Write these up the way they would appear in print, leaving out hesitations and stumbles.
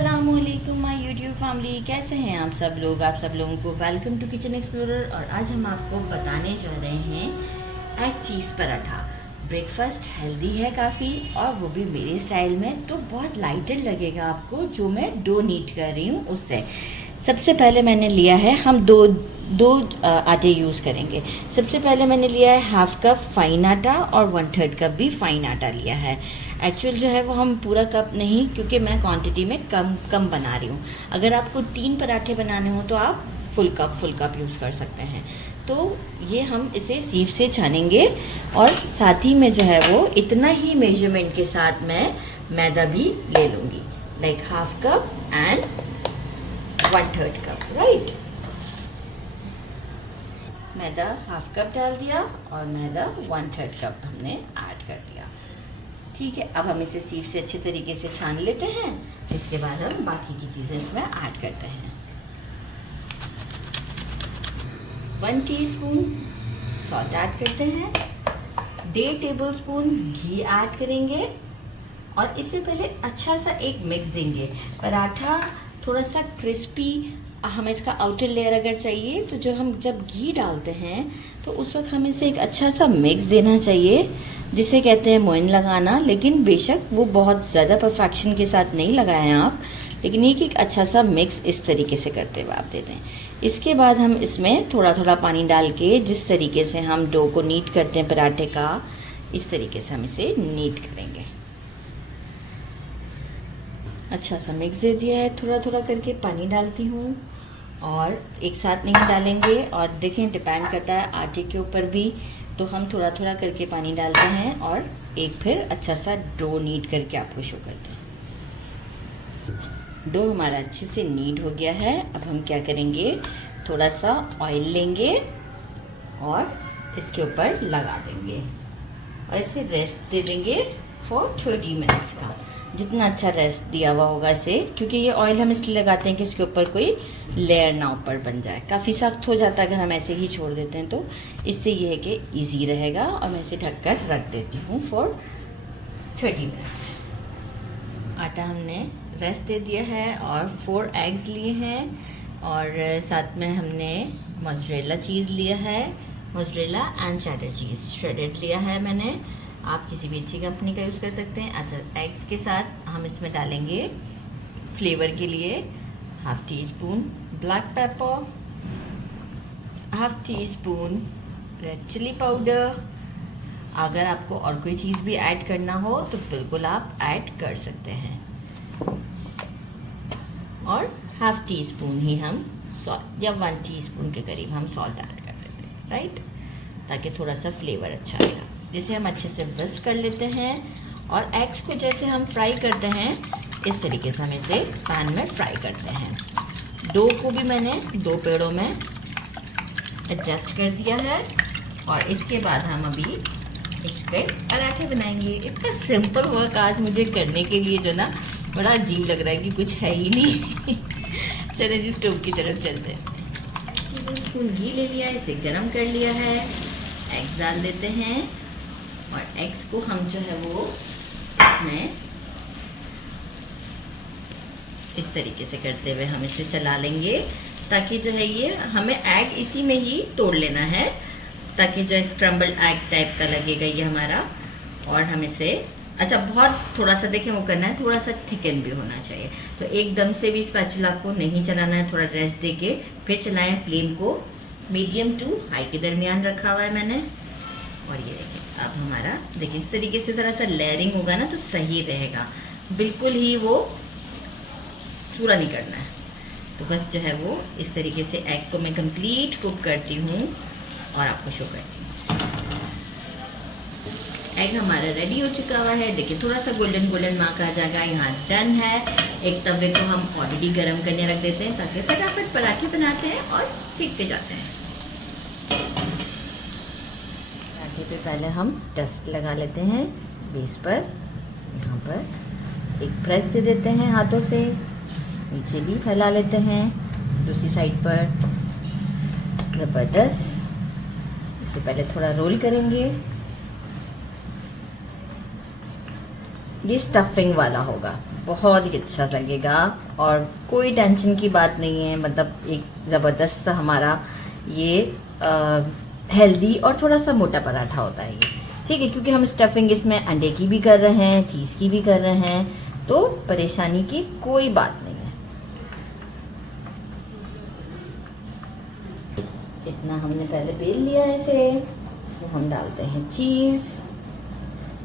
अस्सलामुअलैकुम my YouTube family, कैसे हैं आप सब लोग। आप सब लोगों को वेलकम टू किचन एक्सप्लोरर। और आज हम आपको बताने जा रहे हैं एग चीज़ पराठा। ब्रेकफास्ट हेल्दी है काफ़ी, और वो भी मेरे स्टाइल में, तो बहुत लाइटर लगेगा आपको जो मैं डो नीट कर रही हूँ उससे। सबसे पहले मैंने लिया है, हम दो आटे यूज़ करेंगे। सबसे पहले मैंने लिया है हाफ कप फाइन आटा और 1/3 कप भी फाइन आटा लिया है। एक्चुअल जो है वो हम पूरा कप नहीं, क्योंकि मैं क्वांटिटी में कम बना रही हूँ। अगर आपको 3 पराठे बनाने हो तो आप फुल कप यूज़ कर सकते हैं। तो ये हम इसे सीव से छानेंगे, और साथ ही में जो है वो इतना ही मेजरमेंट के साथ मैं मैदा भी ले लूँगी, like half cup and 1/3 cup, right. Maida half cup डाल दिया और मैदा 1/3 कप हमने ऐड कर दिया। ठीक है, अब हम इसे सीव से अच्छे तरीके से छान लेते हैं। इसके बाद हम बाकी की चीज़ें इसमें ऐड करते हैं। 1 टीस्पून सॉल्ट ऐड करते हैं, 1.5 टेबलस्पून घी ऐड करेंगे, और इससे पहले अच्छा सा एक मिक्स देंगे। पराठा थोड़ा सा क्रिस्पी, हमें इसका आउटर लेयर अगर चाहिए तो जब घी डालते हैं तो उस वक्त हमें इसे एक अच्छा सा मिक्स देना चाहिए, जिसे कहते हैं मोइन लगाना। लेकिन बेशक वो बहुत ज़्यादा परफेक्शन के साथ नहीं लगाएं आप, लेकिन एक अच्छा सा मिक्स इस तरीके से करते हुए आप दे दें। इसके बाद हम इसमें थोड़ा थोड़ा पानी डाल के, जिस तरीके से हम डो को नीट करते हैं पराठे का, इस तरीके से हम इसे नीट करेंगे। अच्छा सा मिक्स दे दिया है, थोड़ा थोड़ा करके पानी डालती हूँ, और एक साथ नहीं डालेंगे। और देखें, डिपेंड करता है आटे के ऊपर भी, तो हम थोड़ा थोड़ा करके पानी डालते हैं, और एक फिर अच्छा सा डो नीट करके आपको शो करते हैं। डो हमारा अच्छे से नीट हो गया है। अब हम क्या करेंगे, थोड़ा सा ऑयल लेंगे और इसके ऊपर लगा देंगे, और इसे रेस्ट दे देंगे फॉर 30 मिनट्स का। जितना अच्छा रेस्ट दिया हुआ होगा इसे, क्योंकि ये ऑयल हम इसलिए लगाते हैं कि इसके ऊपर कोई लेयर ना ऊपर बन जाए। काफ़ी सख्त हो जाता है अगर हम ऐसे ही छोड़ देते हैं, तो इससे ये है कि इजी रहेगा। और मैं इसे ढककर रख देती हूँ फॉर 30 मिनट्स। आटा हमने रेस्ट दे दिया है, और 4 एग्स लिए हैं, और साथ में हमने मोज़रेला चीज़ लिया है, mozzarella and cheddar cheese shredded लिया है मैंने। आप किसी भी अच्छी कंपनी का यूज़ कर सकते हैं। अच्छा, एग्स के साथ हम इसमें डालेंगे फ्लेवर के लिए 1/2 teaspoon black pepper, 1/2 teaspoon red chilli powder. अगर आपको और कोई चीज़ भी ऐड करना हो तो बिल्कुल आप ऐड कर सकते हैं, और 1/2 टीस्पून ही हम सॉल्ट, या 1 टीस्पून के करीब हम सॉल्ट ऐड कर देते हैं, राइट, ताकि थोड़ा सा फ्लेवर अच्छा आएगा। जिसे हम अच्छे से मिक्स कर लेते हैं, और एग्स को जैसे हम फ्राई करते हैं इस तरीके से हम इसे पैन में फ्राई करते हैं। डो को भी मैंने 2 पेड़ों में एडजस्ट कर दिया है, और इसके बाद हम अभी इसके पराठे बनाएंगे। इतना सिंपल वर्क आज मुझे करने के लिए जो ना बड़ा अजीब लग रहा है कि कुछ है ही नहीं। चले जी स्टोव की तरफ चलते हैं। 2 स्पून घी ले लिया है, इसे गरम कर लिया है, एग्स डाल देते हैं, और एग्स को हम जो है वो इसमें इस तरीके से करते हुए हम इसे चला लेंगे, ताकि जो है ये हमें एग इसी में ही तोड़ लेना है, ताकि जो स्क्रम्बल्ड एग टाइप का लगेगा ये हमारा। और हम इसे अच्छा बहुत थोड़ा सा देखें वो करना है, थोड़ा सा थिकन भी होना चाहिए, तो एकदम से भी स्पैचुला को नहीं चलाना है, थोड़ा रेस्ट दे के फिर चलाएं। फ्लेम को मीडियम टू हाई के दरमियान रखा हुआ है मैंने। और ये देखिए, अब हमारा देखिए इस तरीके से ज़रा सा लेयरिंग होगा ना तो सही रहेगा, बिल्कुल ही वो पूरा नहीं करना है। तो बस जो है वो इस तरीके से एग को मैं कंप्लीट कुक करती हूँ और आपको शो करती हूँ। एग हमारा रेडी हो चुका हुआ है, देखिए थोड़ा सा गोल्डन गोल्डन मार्क आ जाएगा, यहाँ डन है। एक तवे को हम ऑलरेडी गर्म करने रख देते हैं, ताकि फटाफट पराठे बनाते हैं और सीखते जाते हैं। पराठे पे पहले हम डस्ट लगा लेते हैं बेस पर, यहाँ पर एक प्रेस दे देते हैं हाथों से, नीचे भी फैला लेते हैं दूसरी साइड पर, ज़बरदस्त। इससे पहले थोड़ा रोल करेंगे, ये स्टफिंग वाला होगा, बहुत ही अच्छा लगेगा और कोई टेंशन की बात नहीं है। मतलब एक ज़बरदस्त सा हमारा ये हेल्दी और थोड़ा सा मोटा पराठा होता है ये, ठीक है, क्योंकि हम स्टफिंग इसमें अंडे की भी कर रहे हैं, चीज़ की भी कर रहे हैं, तो परेशानी की कोई बात नहीं है। इतना हमने पहले बेल लिया है इसे, इसमें हम डालते हैं चीज़।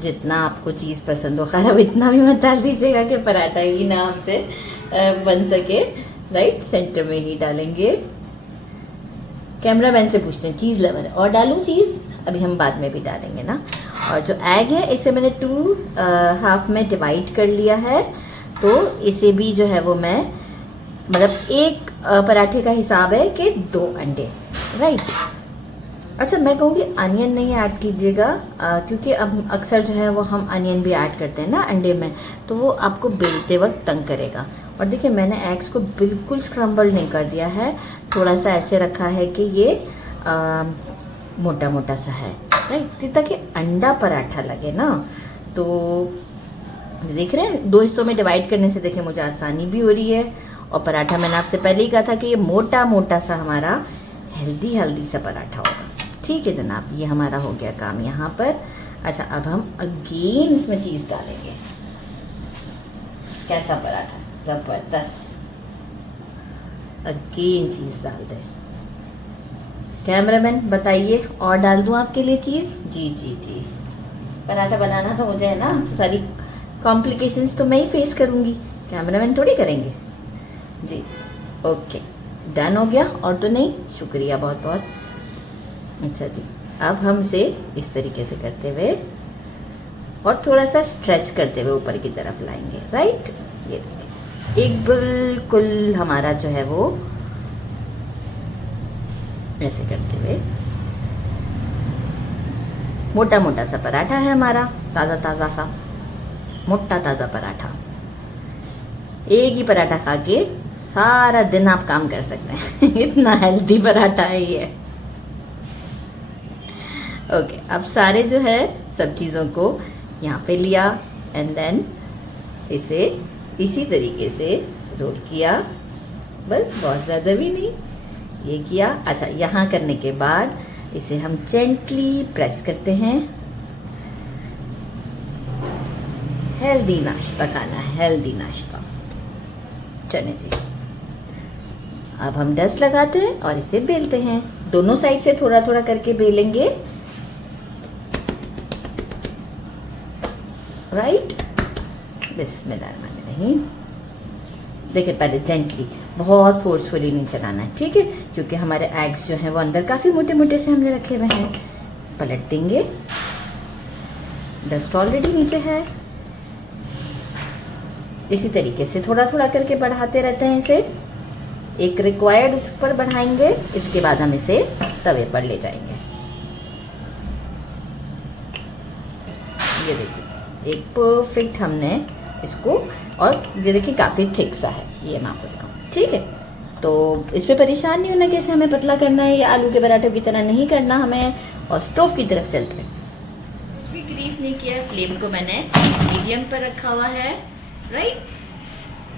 जितना आपको चीज़ पसंद हो, खैर अब इतना भी मत डाल दीजिएगा कि पराठा ही ना हमसे बन सके, राइट। सेंटर में ही डालेंगे। कैमरा मैन से पूछते हैं चीज़ लेवल और डालूं चीज़, अभी हम बाद में भी डालेंगे ना। और जो एग है इसे मैंने 2 हाफ में डिवाइड कर लिया है, तो इसे भी जो है वो मैं, मतलब एक पराठे का हिसाब है कि 2 अंडे, राइट। अच्छा, मैं कहूँगी अनियन नहीं ऐड कीजिएगा, क्योंकि अब अक्सर जो है वो हम अनियन भी ऐड करते हैं ना अंडे में, तो वो आपको बेलते वक्त तंग करेगा। और देखिए मैंने एग्स को बिल्कुल स्क्रम्बल नहीं कर दिया है, थोड़ा सा ऐसे रखा है कि ये मोटा मोटा सा है, राइट, ताकि अंडा पराठा लगे ना। तो देख रहे हैं 2 हिस्सों में डिवाइड करने से देखिए मुझे आसानी भी हो रही है। और पराठा मैंने आपसे पहले ही कहा था कि ये मोटा मोटा सा हमारा हेल्दी सा पराठा होगा, ठीक है जनाब। ये हमारा हो गया काम यहाँ पर। अच्छा, अब हम अगेन इसमें चीज़ डालेंगे। कैसा पराठा, ज़बरदस्त। अगेन चीज़ डाल दें। कैमरामैन बताइए और डाल दूँ आपके लिए चीज़? जी जी जी, पराठा बनाना तो मुझे है ना, सारी कॉम्प्लिकेशंस तो मैं ही फेस करूँगी, कैमरामैन थोड़ी करेंगे जी। ओके, डन हो गया और तो नहीं, शुक्रिया बहुत बहुत। अच्छा जी, अब हम इसे इस तरीके से करते हुए और थोड़ा सा स्ट्रेच करते हुए ऊपर की तरफ लाएंगे, राइट। ये देखिए एक बिल्कुल हमारा जो है वो ऐसे करते हुए मोटा मोटा सा पराठा है हमारा, ताज़ा ताज़ा सा मोटा ताज़ा पराठा। एक ही पराठा खा के सारा दिन आप काम कर सकते हैं इतना हेल्दी पराठा है ये। ओके, अब सारे जो है सब चीज़ों को यहाँ पे लिया एंड देन इसे इसी तरीके से रोल किया, बस, बहुत ज़्यादा भी नहीं, ये किया। अच्छा, यहाँ करने के बाद इसे हम जेंटली प्रेस करते हैं। हेल्दी नाश्ता खाना है, हेल्दी नाश्ता। चले जी, अब हम डस्ट लगाते हैं और इसे बेलते हैं। दोनों साइड से थोड़ा थोड़ा करके बेलेंगे, राइट। बिस्मिल्लाहिर्रहमानिर्रहीम। देखिए पहले जेंटली, बहुत फोर्सफुली नहीं चलाना है, ठीक है, क्योंकि हमारे एग्स जो हैं वो अंदर काफ़ी मोटे मोटे से हमने रखे हुए हैं। पलट देंगे, डस्ट ऑलरेडी नीचे है। इसी तरीके से थोड़ा थोड़ा करके बढ़ाते रहते हैं इसे। एक रिक्वायर्ड उस पर बढ़ाएंगे, इसके बाद हम इसे तवे पर ले जाएंगे। ये देखिए एक परफेक्ट हमने इसको, और ये देखिए काफ़ी थिक सा है, ये मैं आपको दिखाऊँ, ठीक है। तो इस पर परेशान नहीं होना कि इसे हमें पतला करना है या आलू के पराठे की तरह नहीं करना हमें। और स्टोव की तरफ चलते हैं। कुछ भी ग्रीस नहीं किया, फ्लेम को मैंने मीडियम पर रखा हुआ है, राइट।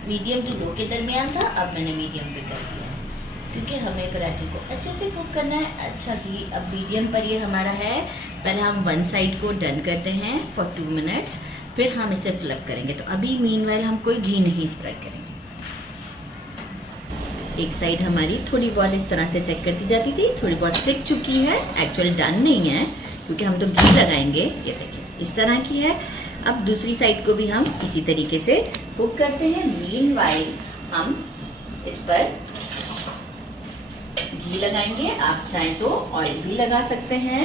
मीडियम टू लो के दरमियान था, अब मैंने मीडियम पे कर दिया है क्योंकि हमें पराठे को अच्छे से कुक करना है। अच्छा जी, अब मीडियम पर ये हमारा है। पहले हम वन साइड को डन करते हैं फॉर 2 मिनट्स, फिर हम इसे फ्लिप करेंगे। तो अभी मीनवाइल हम कोई घी नहीं स्प्रेड करेंगे। एक साइड हमारी थोड़ी बहुत इस तरह से चेक करती जाती थी, थोड़ी बहुत सिक चुकी है, एक्चुअली डन नहीं है क्योंकि हम तो घी लगाएंगे। ये देखिए इस तरह की है। अब दूसरी साइड को भी हम इसी तरीके से कुक करते हैं। मीनवाइल हम इस पर घी लगाएंगे, आप चाहें तो ऑयल भी लगा सकते हैं।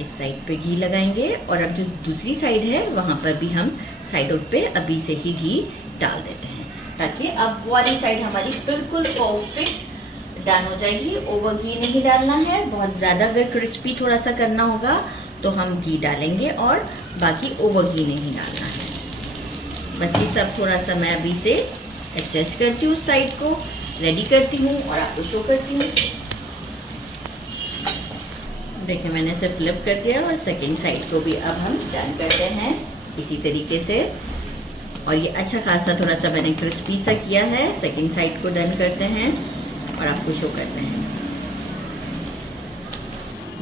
इस साइड पे घी लगाएंगे और अब जो दूसरी साइड है वहाँ पर भी हम साइडों पे अभी से ही घी डाल देते हैं, ताकि अब वो वाली साइड हमारी बिल्कुल परफेक्ट डन हो जाएगी। ओवर घी नहीं डालना है, बहुत ज़्यादा अगर क्रिस्पी थोड़ा सा करना होगा तो हम घी डालेंगे और बाकी ओवर घी नहीं डालना है। बस ये सब थोड़ा सा मैं अभी से एडजस्ट करती हूँ, उस साइड को रेडी करती हूँ और आपको शो करती हूँ। देखिए मैंने इसे फ्लिप कर दिया और सेकंड साइड को भी अब हम डन करते हैं। इसी तरीके से। और ये अच्छा खासा थोड़ा सा मैंने क्रिस्पी सा किया है। सेकंड साइड को डन करते हैं और आपको शो करते हैं।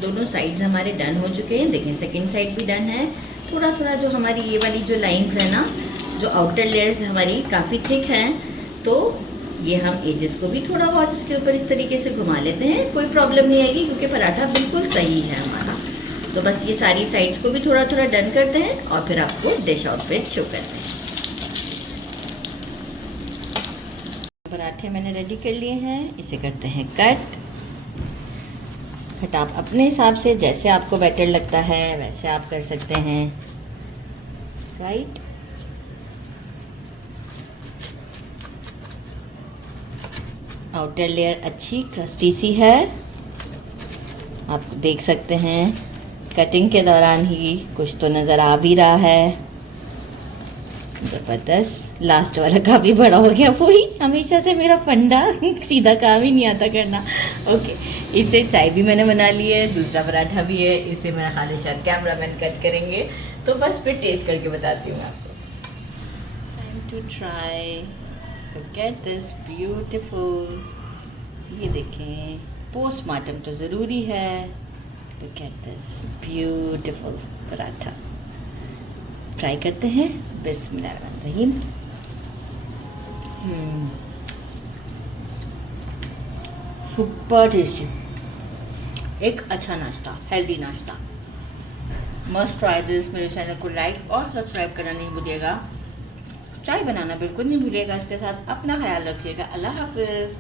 दोनों साइड्स हमारे डन हो चुके हैं। देखें सेकंड साइड भी डन है। थोड़ा थोड़ा जो हमारी ये वाली जो लाइंस है ना, जो आउटर लेयर्स हमारी काफ़ी थिक हैं, तो ये हम एजेस को भी थोड़ा बहुत इसके ऊपर इस तरीके से घुमा लेते हैं। कोई प्रॉब्लम नहीं आएगी क्योंकि पराठा बिल्कुल सही है हमारा। तो बस ये सारी साइड्स को भी थोड़ा थोड़ा डन करते हैं और फिर आपको डिश आउट पे शो करते हैं। पराठे मैंने रेडी कर लिए हैं, इसे करते हैं कट। आप अपने हिसाब से जैसे आपको बेटर लगता है वैसे आप कर सकते हैं, राइट। आउटर लेयर अच्छी क्रस्टी सी है, आप देख सकते हैं। कटिंग के दौरान ही कुछ तो नज़र आ भी रहा है। ज़बरदस्त। लास्ट वाला काफ़ी बड़ा हो गया, वही हमेशा से मेरा फंडा सीधा काम ही नहीं आता करना। ओके, इसे चाय भी मैंने बना ली है, दूसरा पराठा भी है। इसे मेरा खाली शायद कैमरामैन कट करेंगे, तो बस फिर टेस्ट करके बताती हूँ आपको। Time to try to get this beautiful. ये देखें, पोस्टमार्टम तो ज़रूरी है। To get this beautiful paratha try करते हैं। बिस्मिल्लाहिर्रहमानिर्रहीम। सुपर टेस्टी, एक अच्छा नाश्ता, हेल्दी नाश्ता। Must try this. मेरे चैनल को लाइक और सब्सक्राइब करना नहीं भूलिएगा। चाय बनाना बिल्कुल नहीं भूलिएगा। इसके साथ अपना ख्याल रखिएगा। अल्लाह हाफिज़।